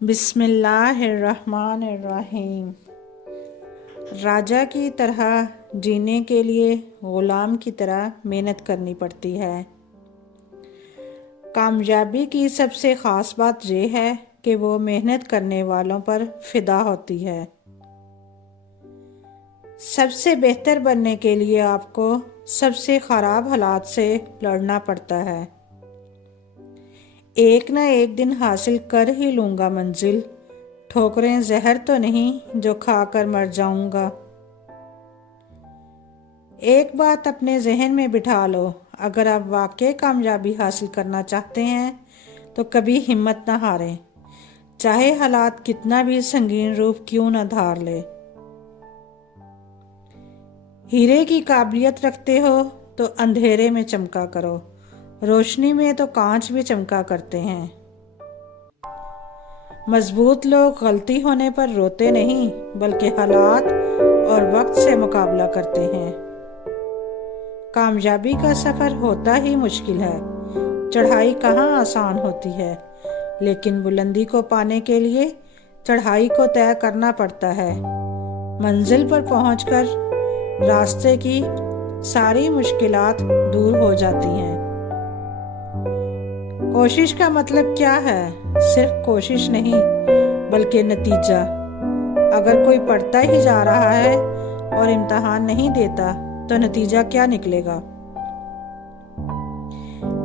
بسم اللہ الرحمن الرحیم۔ راجہ کی طرح جینے کے لیے غلام کی طرح محنت کرنی پڑتی ہے۔ کامیابی کی سب سے خاص بات یہ ہے کہ وہ محنت کرنے والوں پر فدا ہوتی ہے۔ سب سے بہتر بننے کے لیے آپ کو سب سے خراب حالات سے لڑنا پڑتا ہے۔ ایک نہ ایک دن حاصل کر ہی لوں گا منزل، ٹھوکریں زہر تو نہیں جو کھا کر مر جاؤں گا۔ ایک بات اپنے ذہن میں بٹھا لو، اگر آپ واقعی کامیابی حاصل کرنا چاہتے ہیں تو کبھی ہمت نہ ہاریں، چاہے حالات کتنا بھی سنگین روپ کیوں نہ دھار لے۔ ہیرے کی قابلیت رکھتے ہو تو اندھیرے میں چمکا کرو، روشنی میں تو کانچ بھی چمکا کرتے ہیں۔ مضبوط لوگ غلطی ہونے پر روتے نہیں بلکہ حالات اور وقت سے مقابلہ کرتے ہیں۔ کامیابی کا سفر ہوتا ہی مشکل ہے، چڑھائی کہاں آسان ہوتی ہے، لیکن بلندی کو پانے کے لیے چڑھائی کو طے کرنا پڑتا ہے۔ منزل پر پہنچ کر راستے کی ساری مشکلات دور ہو جاتی ہیں۔ کوشش کا مطلب کیا ہے؟ صرف کوشش نہیں بلکہ نتیجہ۔ اگر کوئی پڑھتا ہی جا رہا ہے اور امتحان نہیں دیتا تو نتیجہ کیا نکلے گا؟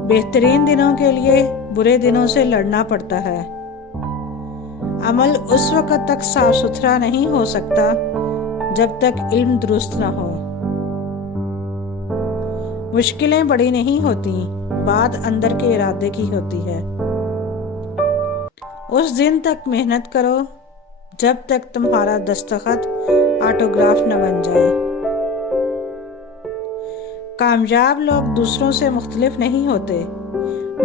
بہترین دنوں کے لیے برے دنوں سے لڑنا پڑتا ہے۔ عمل اس وقت تک صاف ستھرا نہیں ہو سکتا جب تک علم درست نہ ہو۔ مشکلیں بڑی نہیں ہوتی، بات اندر کے ارادے کی ہوتی ہے۔ اس دن تک محنت کرو جب تک تمہارا دستخط آٹوگراف نہ بن جائے۔ کامیاب لوگ دوسروں سے مختلف نہیں ہوتے،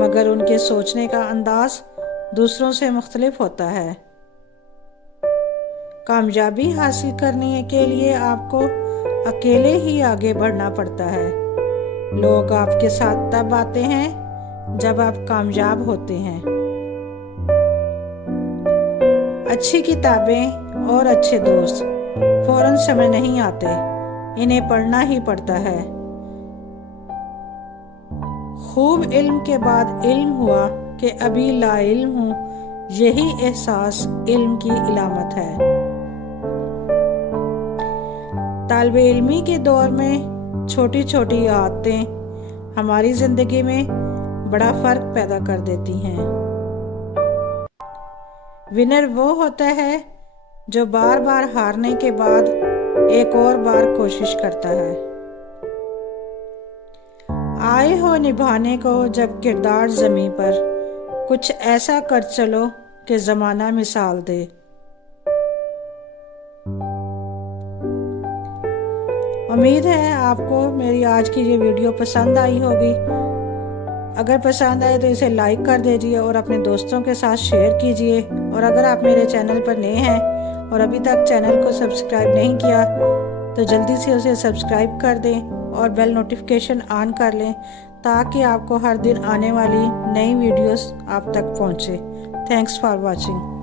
مگر ان کے سوچنے کا انداز دوسروں سے مختلف ہوتا ہے۔ کامیابی حاصل کرنے کے لیے آپ کو اکیلے ہی آگے بڑھنا پڑتا ہے۔ لوگ آپ کے ساتھ تب آتے ہیں جب آپ کامیاب ہوتے ہیں۔ اچھی کتابیں اور اچھے دوست فوراً سمجھ نہیں آتے، انہیں پڑھنا ہی پڑتا ہے۔ خوب علم کے بعد علم ہوا کہ ابھی لا علم ہوں، یہی احساس علم کی علامت ہے۔ طالب علمی کے دور میں چھوٹی چھوٹی عادتیں ہماری زندگی میں بڑا فرق پیدا کر دیتی ہیں۔ ونر وہ ہوتا ہے جو بار بار ہارنے کے بعد ایک اور بار کوشش کرتا ہے۔ آئے ہو نبھانے کو جب کردار زمیں پر، کچھ ایسا کر چلو کہ زمانہ مثال دے۔ امید ہے آپ کو میری آج کی یہ ویڈیو پسند آئی ہوگی۔ اگر پسند آئے تو اسے لائک کر دیجئے اور اپنے دوستوں کے ساتھ شیئر کیجئے، اور اگر آپ میرے چینل پر نئے ہیں اور ابھی تک چینل کو سبسکرائب نہیں کیا تو جلدی سے اسے سبسکرائب کر دیں اور بیل نوٹیفیکیشن آن کر لیں تاکہ آپ کو ہر دن آنے والی نئی ویڈیوز آپ تک پہنچے۔ Thanks for watching.